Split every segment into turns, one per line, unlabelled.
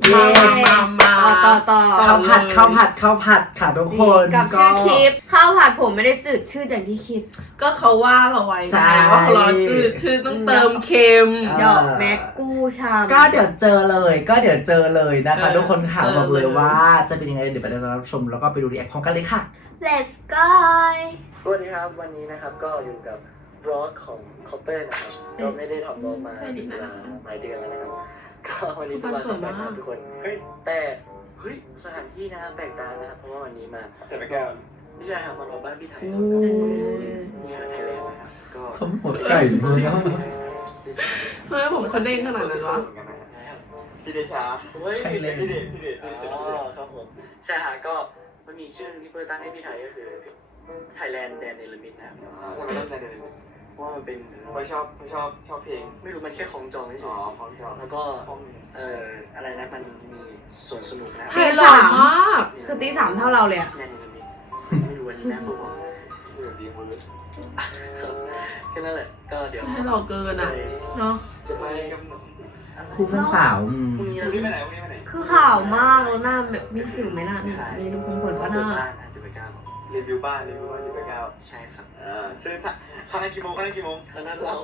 ต่อ
ข้าวผัดค่ะทุกคน
กับชื่อคลิปข้าวผัดผมไม่ได้จืดชืดอย่างที่คิด
ก็เขาว่าเราไว้ไงว่าเราจืดชืดต้องเติมเค็ม
ดอกแม็กกู้ชาม
ก็เดี๋ยวเจอเลยนะคะทุกคนค่ะบอกเลยว่าจะเป็นยังไงเดี๋ยวไปรับชมแล้วก็ไปดูรีแอคพร้อมกันเลยค่ะ
Let's go
สวัสดีครับวันนี้นะครับก็อยู่กับบล็อกของคอปเปอร์นะครับก็ไม่ได้ทำบล็อกมาหลายเดือนแล้วนะครับก็วันนี้จะมาสอนทุกคนแต่สถานที่นะครับแปลกตานะครับเพราะว่าวันนี้มาแต่ไม่แก้วไม่ใช่ครับมารอบ้านพี่ไทยนี่ไทยแลนด์นะครับก็
เขาหมดไก่เลยนะ
เฮ้ยผมเขาเด้งขนาดนั้นวะ
พี่เดชาพี่เดชอ๋อครับผมใช่ฮะก็มันมีชื่อที่เปิดตั้งให้พี่ไทยก็คือไทยแลนด์แดนเนลมิดนะครับทำไมต้องแดนเนลมิดเพราะว่ามันเป็นไม่ชอบเพลงไม่รู้มันแค่ของจองเฉยๆของจองแล้วก็อะไรนะมันมีส่วนสนุกนะ
ตีสามมาก
คือตีสามเท่าเราเลยอะ
แดนเนลมิดไม่รู้วันนี้แม่พูดบอกดีมือแค่นั้นแหละก็เดี๋ยว
ให้เราเกินอ่ะ
เนาะ
จะไป
คู่เพื่อนสาว
พรุ่งนี้ไปไหน
คือข่าวมากแล้วหน้าแบบมีสิวไหมน่ะนี่ดูขนๆป่ะหน้า
จะไปก้าวรีวิวบ้านจะไปก้าวใช่ครับซึ่งคณะกี่โมงคณะเรา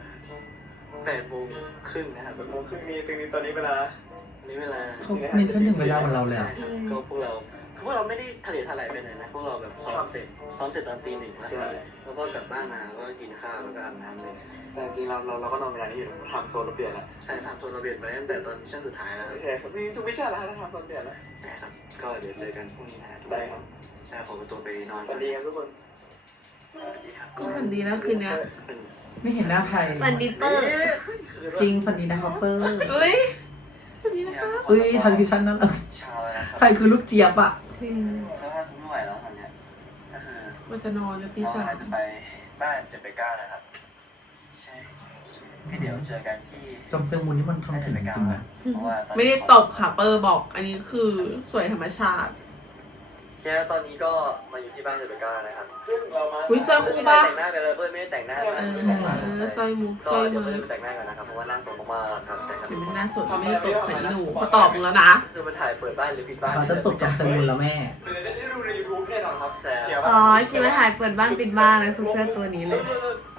8:30นะครับ8:30มีตรงนี้ตอนนี้เวลา
เขาเมนชั่นถึงเวลาเหมือนเราเลย
ก็พวกเราไม่ได้ทะเลทลายไปไหนนะพวกเราแบบซ้อมเสร็จตอน 1:00 แล้วก็กลับบ้านมาก็กินข้าวแล้วก็อาบน้ำเลยแต่จริงเราก็นอนเวลานี้อยู่ทำโซนเราเปลี่ยนแล้วใช่ทำโซนเราเปลี่ยนไปตั้งแต่ตอนมิชชั่นสุดท้ายแล้วใช่ครับทุกมิชชั่นแล้วทำโซนเปลี่ยนแล้วใช่ครับก็เดี๋ยวเจอกันพรุ่งนี้นะได้ครับใช่ขอตัวไปนอนสวัสดีครับทุกคน
ก็ฝันดีนะคืนนี้
ไม่เห็นหน้าใคร
ฝันดีเปอร์
จริงฝันดีนะคอปเปอร์
ฝันดีนะคะ
ทางที่ฉันนั่นใครคือลูกเจี๊ยบอะ
จริง
สภาพไม่ไหวแล้วตอนนี้ก็คือ
ก็จะนอนจะตีสาม
จะไปบ้านจะไปก้าวนะครับใช่เดี๋ยวเจอกันที่
จอมเซลมูนนี่มันทำถึงจริงนะ
ไม่ได้ตบค่ะเปอร์บอกอันนี้คือสวยธรรมชาติ
แค่ตอนนี้ก็มาอยู่ที่บ้านเจเบก้านะครับซึ่งเรามา
เสื้อคู่บ้า
แต่งหน้าไปเลยเพื่อนไม่ได้แต่งหน้า
ใส่มุกใส่
มือแต่งหน้ากันนะครับเพราะว่าหน้าสดมากๆครับใช่ครับ
หน้าสดไม่ได้ตบใครหนูเขาตอบมึงแล้วนะ
คือมันถ่ายเปิดบ้านหรือปิดบ้าน
เขาจะตบจอมเซลมูนแล้วแม่
ได้ดูใน YouTube แน่นอนครับใช่
อ๋อชีวิตถ่ายเปิดบ้านปิดบ้านนะคือเสื้อตัวนี้เลย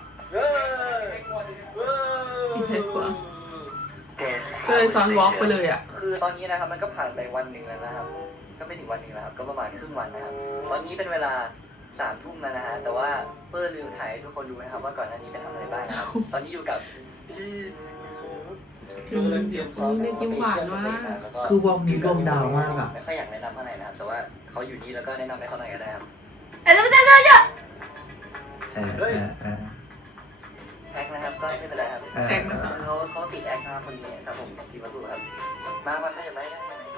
ก็เลยซ้อนวอล์กไปเลยอ่ะ
คือตอนนี้นะครับมันก็ผ่านไปวันหนึ่งแล้วนะครับก็ไม่ถึงวันหนึ่งแล้วครับก็ประมาณครึ่งวันนะครับตอนนี้เป็นเวลา3 ทุ่มแล้วนะฮะแต่ว่าเปิ้ลลืมถ่ายทุกคนดูนะครับว่าก่อนหน้านี้ไปทำอะไรบ้างนะครับตอนนี้อยู่กับพี่
คือเดี๋ยวเขาในยิ้มหวานมาก
คือวงนี้วงดาวมากอะ
ไม่ค่อยอยากแนะนำเท่าไหร่นะครับแต่ว่าเขาอยู่นี่แล้วก็แนะนำให้เขาหน่อยก็ได้ครับ
เดี๋ยว
แอคนะครับก็ไม่เป็นไรครับ
แอคนะครับ
เขาติดแอคนะครับคนนี้ครับผมติดมาถูกครับมาถ้าจะไม่ได้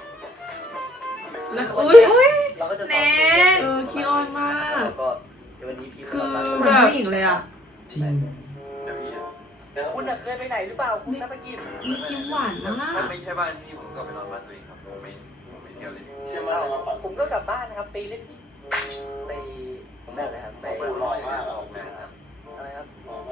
แล้ว
เราก็จะส
อนขี้อ้อนมาก
ก็วันนี้พี่
คือ
แบบผู้หญิงเลยอ่ะ
จริง
คุณเคยไปไหนหรือเปล่าคุณนักกิน
ยิ้มหวานมาก
ไม่ใช่บ้านที่ผมก็ไปนอนบ้านตัวเองครับผมไม่เที่ยวเลย
เชื่อไหมผมก็กลับบ้านนะครับไปเล่นไปผมแบบไหนครับไป
ลอยมาก
อะไรครับ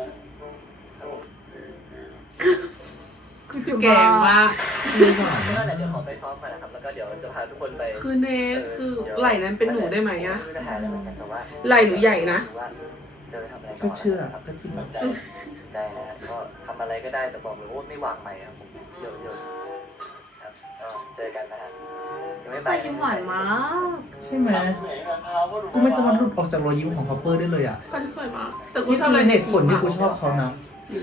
คือแกงมาก
นั่นแหละเดี๋ยวขอไปซ้อมก่อนนะครับแล้วก็เดี๋ยวจะพาทุกคนไป
คือเนสคือไหล่นั้นเป็นหนูได้ไหมอะไห
ล่
หนูใหญ่นะ
ก็เชื่อก็จริง
ใจนะก็ทำอะไรก็ได้แต่บอกเลยว่าไม่วางใหม่ครับผมเยอะครับก็เจอกันนะฮะ
ไปยิ้มหวานมาก
ใช่ไหมกูไม่สามารถหลุดออกจากรอยยิ้มของคอปเปอร์ได้เลยอ่ะ
ฟันสวยมากแต่กูชอบอะไร
เหตุผลที่กูชอบเขานะ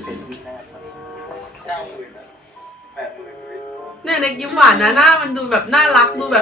เนี่ยเด็กยิ้มหวานนะหน้ามันดูแบบน่ารักดูแบบ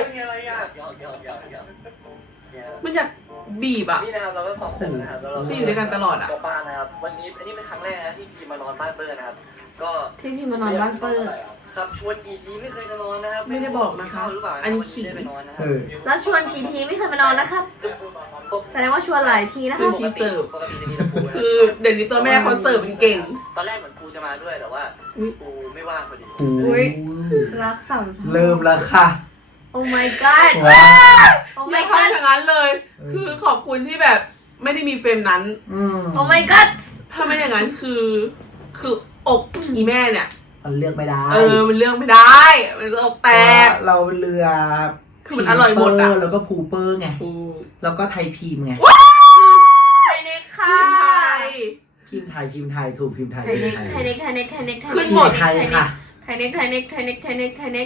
มันอยากบีบอ่ะ
นี่นะครับเราก็ซ้อมเสร็จนะครับแล้วเรา
อยู่ด้วยกันตลอดอ่ะ
กลับบ้านนะครับวันนี้อันนี้เป็นครั้งแรกนะที่พี่มานอนบ้านเปิ้ลนะครับก็
ที่พี่มานอนบ้านเปิ้ล
ครับชวนกี่ทีไม่เคยจะนอนนะครับ
ไม่ได้บอกนะคะอันนี้ขิง
แล้วชวนกี่ทีไม่เคยมานอนนะครับแสดงว่าชวนหลายทีนะคะ
คือชีเสิร์ฟคือเดี๋ยวนี้ตัวแม่เขาเสิร์ฟเป็นเก่ง
ตอนแรกเหมือนครูจะมาด้วยแต่ว่าครูไม่ว่างพอดี
รักสาม
เริ่มแล้วค่ะ
โอ้ my god
โอ้ my god อย่างนั้นเลยคือขอบคุณที่แบบไม่ได้มีเฟรมนั้น
โอ้ my god
ถ้าไม่อย่างนั้นคืออกอีแม่เนี่ย
มันเลือกไม่ได้
มันเลือกไม่ได้มันจะอกแต
เราเรือ
คือมันอร่อยหมดอะ
แล้วก็พูเปอร์ไง
ถูก
แล้วก็ไทยพิมพ์ไง
ไทยเน็กค่ะ
ทีมไทย
พิมพ์ไทยถูกพิมพ์ไทย
ไทยเน็กไทยเน็กไทยเน็กไทยเน็ก
ขึ้นหมด
ไทยค่ะ
ไทยเน็กไทยเน็กไทยเน็กไทยเน็กไทยเน็ก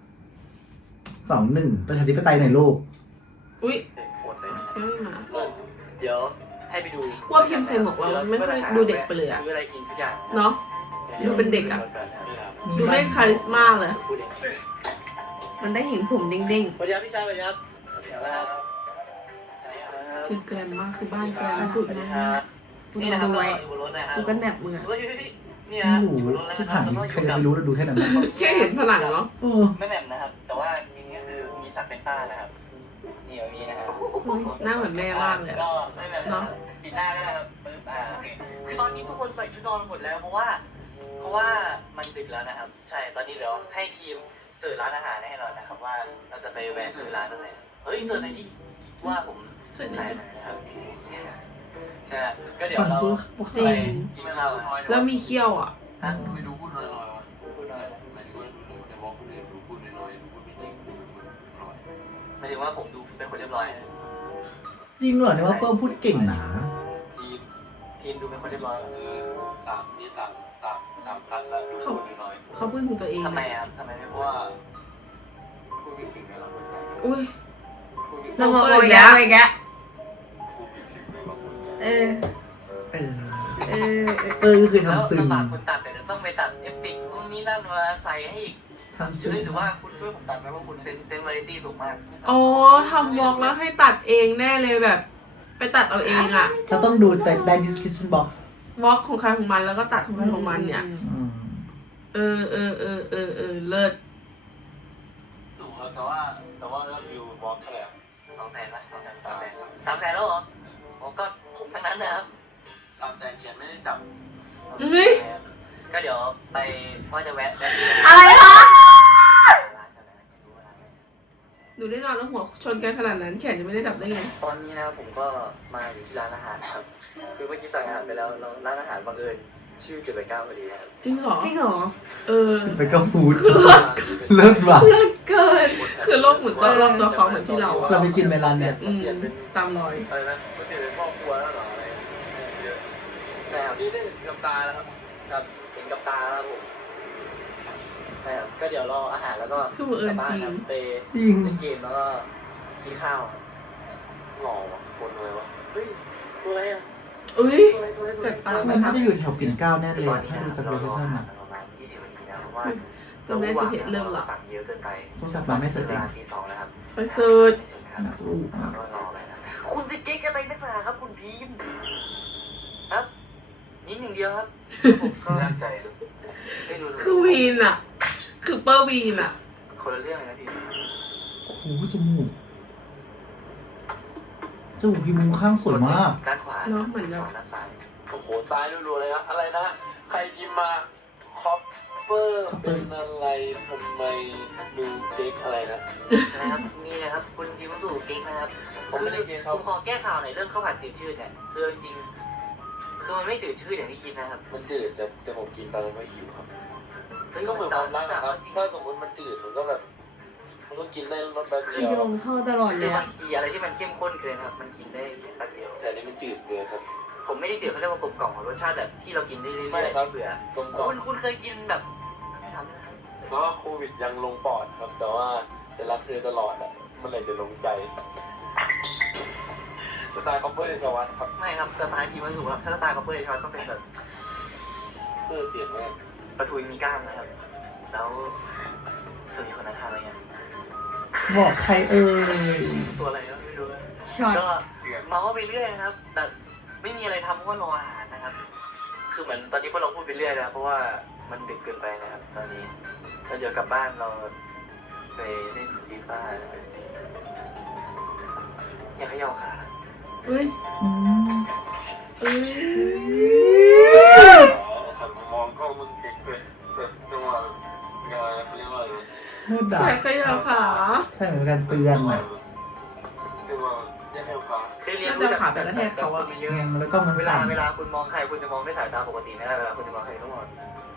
2-1 ประชาธิปไตยหน่อยลูก
อุ้ย
โหดไป
ไม่มา
เดี๋ยวให้ไปดู
ว่าพิมพ์ใส่หมวกเราไม่ค่อยดูเด็กไปเลยอะ
ซื้ออะไรกินสักอย่าง
เนาะ ดูเป็นเด็กอะ ดูไม่คาริสมาเลย
พูดเอง
มันได้เห็นผมเด้ง
สวัสดีครับพี่ชายสวัสดีครับสวัสดีครับ
คือแกรนมากคือบ้านแกรนสุด
สวัสดี
มาก
ครับนี่นะครับเราอยู่บนรถนะครั
ๆกูกันแบบมึงอะ
เฮ้ยนี่
ไม่
นะ
รู้
อยู่บนรถแล้ว
ชิบ
นะครั
หา
บ
ย
แล้วก็อ
ใคร
ยู่
จะ
กับ
ไปรู้เราดูแค่นั้นนะ
แค่เห็นผนังเนาะ
เออ
แม่แหม่มนะครับ แต่ว่าทีนี้ก็คือมีศักดิ์เป็นป้านะครับนี่แบบนี้นะครับ
หน้าเหมือนแม่มากเลยอะ
ก็แม่แหม่มนะครับปิดหน้าก็ได้ครับปึ๊บโอเคคือตอนนี้ทุกคนใส่ชุดนอนหมดแล้วเพราะว่ามันดึกแล้วนะครับ ใช่ตอนนี้เดี๋ยวให้ทีมเสิร์ฟร้านอาหารให้เรานะครับว่าเราจะไปแวะซื้อร้านอะไรเฮ้ยเสิร์ฟหน่อยดิว่าผมถ่ายมานะครับใช่ก็เดี๋ยวเรา
จริง
กินข้าว
แล้วมีเขี้ยวอ่ะ
ฮะ
ไม่ดูพูดน้อยๆวะ
พูดหน่อย
หมายถึงว่าดูในวอล์กคนอื่นดูพูดน้อยๆดูพูดไม่จริงดูพูดน้อย
หมายถึงว่าผมดูเป็นคนเรียบร้อย
จริงเหรอเนี่ยว่าเปิ้ลพูดเก่งนะ
ทีมดูเป็นคนเรียบร้อย
นี่สามพันแล้วดูพูดน้อย
เขาพูดถึงตัวเอง
ทำไมครับทำไมไม่
ๆเพ
พูด
ราะว่าพูดไม่ถึงในเราหัวใจ
อุ้ย
พูดไม่
เรามาโอยแกะโอยแกะ
พูดไม่ถึงในเราหัวใจ
เออ
เออ
เออ
เปิ้ลก็คือ
แล้ว
ทำซึม
ลำบากคนตัดแต่ต้องไปตัดเอฟเฟกต์นู่นนี่นั่นมาใส่ให้อีก
ทำซึม
หรือว่าคุณช่วยผมตัดไหมว่าคุณเซนวาไรตี้สูงมาก
อ๋อทำวอล์กแล้วให้ตัดเองแน่เลยแบบ ไปตัดเอาเองอ่ะ
เราต้องดูแต่ใน description box
วอล์กของใครของมันแล้วก็ตัดของใครของมันเนี่ย
อืม
เลิศ
สูงแล้วแต่ว่าเราวิววอล์กเท่าไหร่
200,000ป่ะ300,000แล้วเหรอผมก็ผมทั้งนั้นนะครับ
300,000เขียนไม่ได้จับ
อุ้ย
ก็เดี๋ยวไปว่าจะแวะ
อะไรคะ
หนูได้นอนแล้วหัวชนกันขนาดนั้นแขนจะไม่ได้จับได้ไง
ตอนนี้นะครับผมก็มาอยู่ที่ร้านอาหารนะครับคือเมื่อกี้สั่งอาหารไปแล้วร้านอาหารบังเอิญชื่อ789พอดีนะครับ
จริงเหรอ
จริงเหรอ
เออ
สิไปก็ฟูดเลิศว่ะ
เลิศเกิน คือโลกหมุนรอบตัวเขาเหมือนที่เราอะ
เราไปกินเมลอนเนี่ย
อืมตามรอย
อะไรนะก็เปลี่ยนเป็นพ่อครัวแล้วเหรออะไรเยอะ
แต่ครับ
นี่ได้กับตาแล้วครับ
ครับเห็นกับตาแล้วผมใช่ครับก็เดี๋ยวรออาหารแล้วก็
คือบังเอิ
กลั
ญ
บบ้าน
จริง
ครับไป
จริง
เล่นเกมแล้วก็กินข้าว
หล่อวะคนเลยวะ
เฮ้ยตัวอะไรอ่ะ
อุ้ย
ตัวอะไร
แปลกตา
มันน่าจะอยู่แถวปิ่นเกล้าแน่เลย ถ้าดูจากโลเคชั่น
อ่ะ
อ่ะ
ประมาณ20 นาทีนะเพราะว่า
ตอนแรกจะเห็นเริ่มหลับ
สั่งเยอะเกินไป
โทรศัพท์มาไม่เสร็จ
เว
เอง
ลาตี 2นะครับ
ไปเสิร์ช
นะอู้อ่ะ
ก็รอไปนะคุณจะเก๊กอะไรนักหนาครับคุณพีมครับนิดหนึ่งเดียวครับผมก็
น่าใจดู
ได้ดู
คือวีนอะคือเปอร์วีนอะ
คนละเรื่องเลยนะพี่
โอ้โหจมูกพี่มุมข้างสวยมาก
ด้านขวา
เนาะเหมือนแบบ
ด้านซ้าย
โอ้โหซ้ายรัวๆเลยนะอะไรนะใครพิมพ์มาคอปเปอร์เป็นอะไรทำไมดูเก๊กอะไรนะ
นะครับมีนะครับคุณพิมพ์สู่เก๊กนะครับ
ผมไม่ได้เก๊กครับ
ผมขอแก้ข่าวหน่อยเรื่องข้าวผัดจืดชืดเนี่ยคือจริงๆคือมันไม่จืดชืดอย่างที่คิดนะครับ
มันจืดแต่ผมกินตอนนั้นก็หิวครับ
ฮ้ย
ก็เหมือนความรักอะครับ
จง
ถ้าสมมติมันจืดมันก็แบบมันก็กินได้รสแป๊บ
คื
เดี
อ
ยว
โยงเข้าตลอดเล
คือย บา
อะ
งทีอะไรที่มันเข้มข้นเกินครับมันกินได้แป๊บเดียว
แต่อันนี้มันจืดเกินครับ
ผมไม่ได้จืดเขาเรียกว่ากลมกล่อมของรสชาติแบบที่เรากินได้เรื่อยๆ
ไม่ครับ
ไม่เบื่อก
ลมกล่อม
คุณเคยกินแบบไม่ทำนะครับ
เพราะว่าโควิดยังลงปอดครับ แต่ว่าจะรักเธอตลอดอ่ะเมื่อไหร่จะลงใจสไตล์คอปเปอร์ในสวัสดิ์ครับ
ไม่ครับสไตล์พิมพ์มันถูกครับถ้าสไตล์คอปเปอร์ในชอนต้องเป็นแบบ
เสียงมาก
ปลาทูมีกล้ามนะครับ แล้วส่วนอีกคนนั้นทานอะไรกัน
บอกใครเอ่ย
ตัวอะไรก็ไม่รู้นะ
ช็อต
ก็เมาส์ไปเรื่อยนะครับแบบไม่มีอะไรทำเพราะว่ารออาหารนะครับ คือเหมือนตอนนี้พวกเราพูดไปเรื่อยนะเพราะว่ามันดึกเกินไปนะครับ ตอนนี้แล้วเดี๋ยวกลับบ้านเราไปเล่นฟีฟ่านะครับอย่าเขย่าขา
อุ้ย
อืม
อุ้ย
หันมองกล้องมึงเก๊กเลยแบบจังหวะงานเขาเรียกว่าอะไร
เลิศด่า
แขนขยับขา
ใช่เหมือนกันเตือนอ่ะ
จังหวะยังไงครับ
คือเรียนรู้จากคนมาเยอะ
แล้วก็มัน
เว
สั่น
ลาคุณมองใครคุณจะมองด้วยสายตาปกติไม่ได้เวลาคุณจะมองใครต้องมอง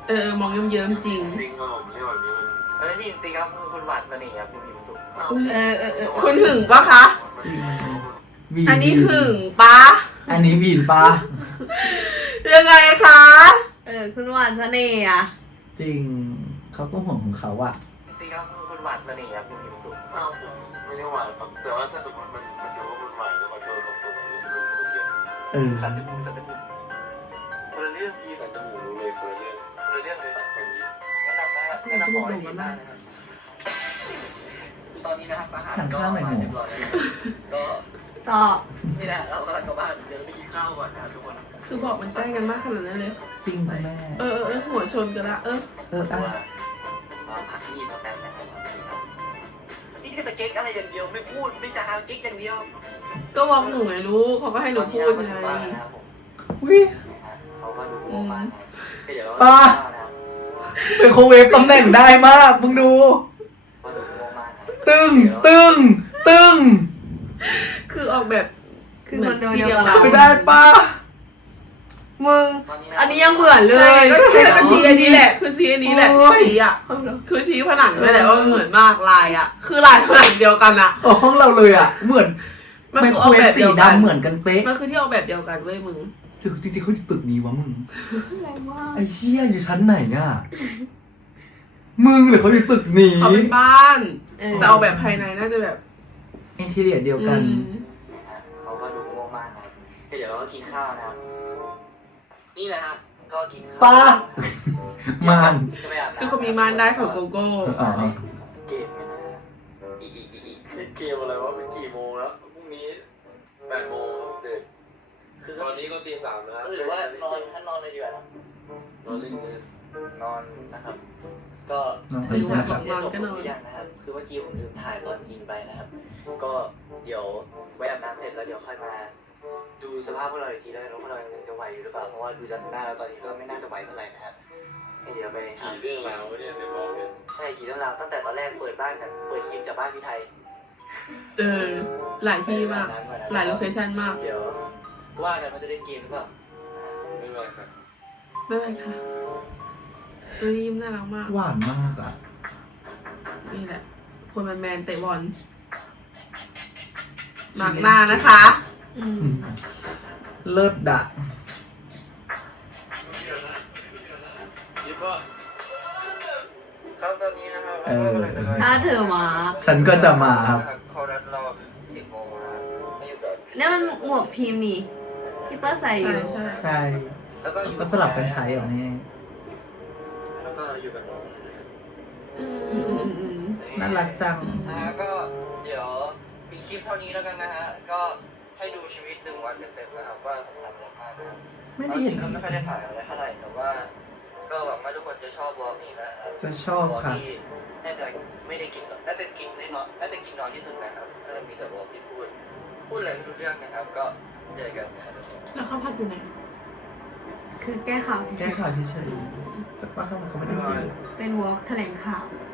มองเยิ้มๆจริง
จริงครับผมเรื่องแบบนี้มัน
จริงครับคุณหวานเสน่ห์ครับคุณพิมพ์สุข
คุณหึงปะคะ
จริงวีน
อันนี้หึงปะ
อันนี้วีนปะ
ยังไงคะ
คุณหวานเสน่ห์อะ
จริงเขาก็ห่วงของเขาอะ
จริงครับคุณหวานเสน่ห์ครับคุณพิมพ์สุข
อ้าวผมไม่ได้หวานครับแต่ว่าถ้าสมมติมันถือว่ามันหวานก็ขอโทษกับตัวผมที่มันถูกเยอะ
สันติภูมิคนละเรื่องพี่
แต่จมูกรู้เลยคนละเรื่อง
คนละเรื่องเลย
ตัดคนนี้
แนะนำนะฮะแนะนำหมอให้ดีมากนะครับตอนนี้นะครับอาหารก็มาเรียบร้อยแล้วก็
ต่อ
นี่แหละเรากำลังกลับบ้านเดี๋ยวเราไปกินข้าวก่อนนะครับทุกคน
คือบอกมันใกล้กันมากขนาดนั้นเลย
จริงคุณแม่
หัวชนกันละ
อ่ะ
มาพักที่แป๊บๆนะครับนี่ก็จะเก๊กอะไรอย่างเดียวไม่พูดไม่จะหาเก๊กอย่างเดียว
ก็วอกหนูไงลูกเขาก็ให้หนูพูดไง
วิ
เขาก็ดูโมมาเดี๋ยว
ป้า เป็นโคเวฟตำแหน่งได้มากมึงดู
มาดูโมมา
ตึงตึงตึง
คือออกแบบ
คือคนเดียวกับเรา
คือได้ปะ
มึง อันนี้ยังเบื่อเล
ใช่
ย
ก็ชี้อันนี้แหละ คือชี้อันนี้แหละชี้อ่ะคือชี้ผนังนั่นแหละว่ามันเหมือนมากลายอ่ะ คือลายผนังเดียวกันอ่ะ
ห้องเราเลยอะเหมือน
มัน
ไม
คือ
โค
อ
ร
อก
เว
แบ
ฟ
บ
สี
เดียวกัน
ดำเหมือนกันเป๊ะ
มันคือที่ออกแบบเดียวกันเว้ยมึง
หรือจริงๆเขาอยู่ตึกนี้วะมึง
อะไรวะ
ไอ้เหี้ยอยู่ชั้นไหนอะมึงหรือเขาอยู่ตึกนี้
เขาเป็นบ้าน
เออ
แต่ออกแบบภายในน่าจะแบบ
อินทีเรียเดียวกัน
เขาก็ดูโมมาครับเดี๋ยวเรากินข้าวนะครับนี่นะฮะก็กินข้าว
ป้า มาน
จะไปอาบน้ำ
ทุกคนมีม่านได้ของโกโก้
อ๋อ
เกมนะฮะอี
เล่นเกมอะไรวะเป็นกี่โมงแล้วพรุ่งนี้8 โมงตื่น
คือ
ตอนนี้ก็ตี 3แล้ว
หรือว่านอนถ้านอนเลยดีกว่านะ
นอนเล่นเกม
นอนนะครับ ก็
นอน
ไม่รู้ว่า
ค
ค
รั
ลิ
บ
ปนี้จะจบหรือยังนะครับ คือเมื่อกี้ผมลืมถ่ายตอนยิงไปนะครับ ก็เดี๋ยวไว้อาบน้ำเสร็จแล้วเดี๋ยวค่อยมาดูสภาพพวกเราอีกทีแล้วกันว่าพวกเรายังจะไหวอยู่หรือเปล่า เพราะว่าดูจากหน้าแล้วตอนนี้ก็ไม่น่าจะไหวเท่าไหร่นะครับให้เดี๋ยวไปหา
กี่เรื่องราววะเนี่ยในบล็อกเนี่ย
ใช่กี่เรื่องราวตั้งแต่ตอนแรกเปิดบ้านกันเปิดคลิปจากบ้านพี่ไทย
หลายที่มาก หลายโลเคชั่นมาก
เดี๋ยวว่ากันว่าจะเล่นเกมหรือเปล่า
ไม่เป็นไรครับ
ไม่เป็นไรค่ะยิ้มน่ารักมาก
หวานมากอะ
นี่แหละ คนแมนๆเตะบอลหมากหน้านะคะ
อืม
เลิศดะ
คิดว่า
ครับตอนนี้นะครับ
ถ้าเธอมา
ฉันก็จะมาครับ
เขานัดเรา10 โมงนะครับไม่อยู่กับ
เนี่ยมันหมวกพิมพ์นี่ที่เปิ้ลใส่อยู่
ใช่
ใช่
แล้วก็อยู่
ก็สลับกันใช้เหรอแม่
แล้วก็อยู่กับน้อง
อืม
น่ารักจัง
นะฮะก็เดี๋ยวมีคลิปเท่านี้แล้วกันนะฮะก็ให้ดูชีวิต1 วันเต็มๆนะครับว่าผมทำอะไรบ้างนะครับ
ไม่ได้เห็น
ก็ไม่ค่อยได้ถ่ายอะไรเท่าไหร่แต่ว่า ก็หวังว่าทุกคนจะชอบวอล์กนี้นะครับ
จะชอบค่ะ
วอล์กที่น่าจะไม่ได้กินหรอกน่าจะกินน้อยน่าจะกินน้อยที่สุดนะครับน่าจะมีแต่วอล์กที่พูดอะไรไม่รู้เรื่องนะครับ ก็เจอกันนะครับ
แล้วข้าวผัดอยู่ไหน
คือแก้ข่าวเฉ
แก้
ย
ข่าวเฉยๆแต่ว่าเขาไม่ได้จริง
ๆเป็นวอล์กแถลงข่าว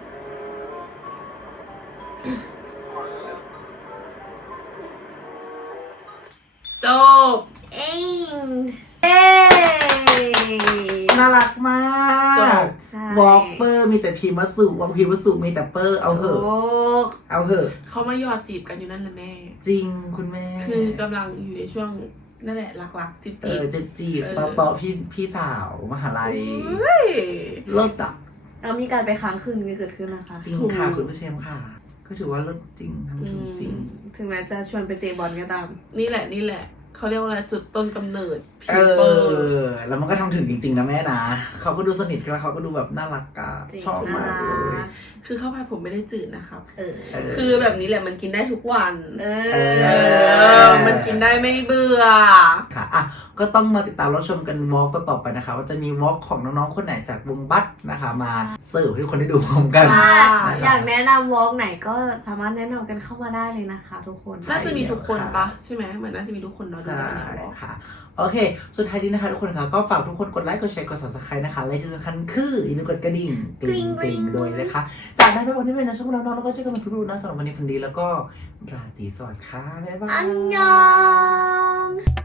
จบ
เอ้ยเอ้
น่ารักมา
จ
ก
บ
ใช่
วอลเปอร์มีแต่พิมพ์วัสสุวอลพิมพ์วัสสุมีแต่เปอร์เอาเหอะ
โอ้
เอาเหอะ
เขามาหยอดจีบกันอยู่นั่นแหละแม่
จริงคุณแม่
คือกำลังอยู่ในช่วงนั่นแหละรักๆจีบ
จีบต่อพี่สาวมหาลัย
เฮ้ย
เลิศอ่ะ
แล้วมีการไปค้างคืนมีเกิดขึ้นนะคะ
จริงค่ะคุณผู้ชมค่ะ ก็ถือว่าเลิศจริงทำถึงจริง
ถึงแม้จะชวนไปเตะบอลก็ตาม
นี่แหละเขาเรียกว่าอะไรจุดต้นกำเนิด
เอ
พีเปอร์
แล้วมันก็ทำถึงจริงๆนะแม่นะเขาก็ดูสนิทแล้วเขาก็ดูแบบน่ารักอะ
จริง
ชอบมากเลย
คือข้าวผัดผมไม่ได้จืดนะครับ
เออ
คือแบบนี้แหละมันกินได้ทุกวัน
เอ
มันกินได้ไม่เบื่อ
ค่ะอ่ะก็ต้องมาติดตามรับชมกันวอล์กต่อๆไปนะคะ ว่าจะมีวอล์กของน้องๆคนไหนจากวงบัสนะคะ มาเสิร์ฟให้ทุกคนได้ดูพร้อมกัน
ถ้า
นะคะ
อยากแนะนำวอล์กไหนก็สามารถแนะนำกันเข้ามาได้เลยนะคะ ทุกคน
น่าจะมีทุกคนปะใช่ไหมเหมือนน่าจะมีทุกคนเนาะดู
ใช่
จากแนวบอก
ค่ะ โอเค สุดท้ายนี้นะคะทุกคนค่ะก็ฝากทุกคนกดไลค์กดแชร์กด subscribe นะคะและที่สำคัญคืออย่าลืมกดกระดิ่งกริ๊งกริ๊งด้วยนะคะจากนั้นไปวันนี้เป็นนะช่วงเราแล้วก็เจอกันใหม่ทุกรูปนะสำหรับวันนี้ฝันดีแล้วก็ราตรีสวัสดิ์ค่ะบ๊ายบาย
อันยอง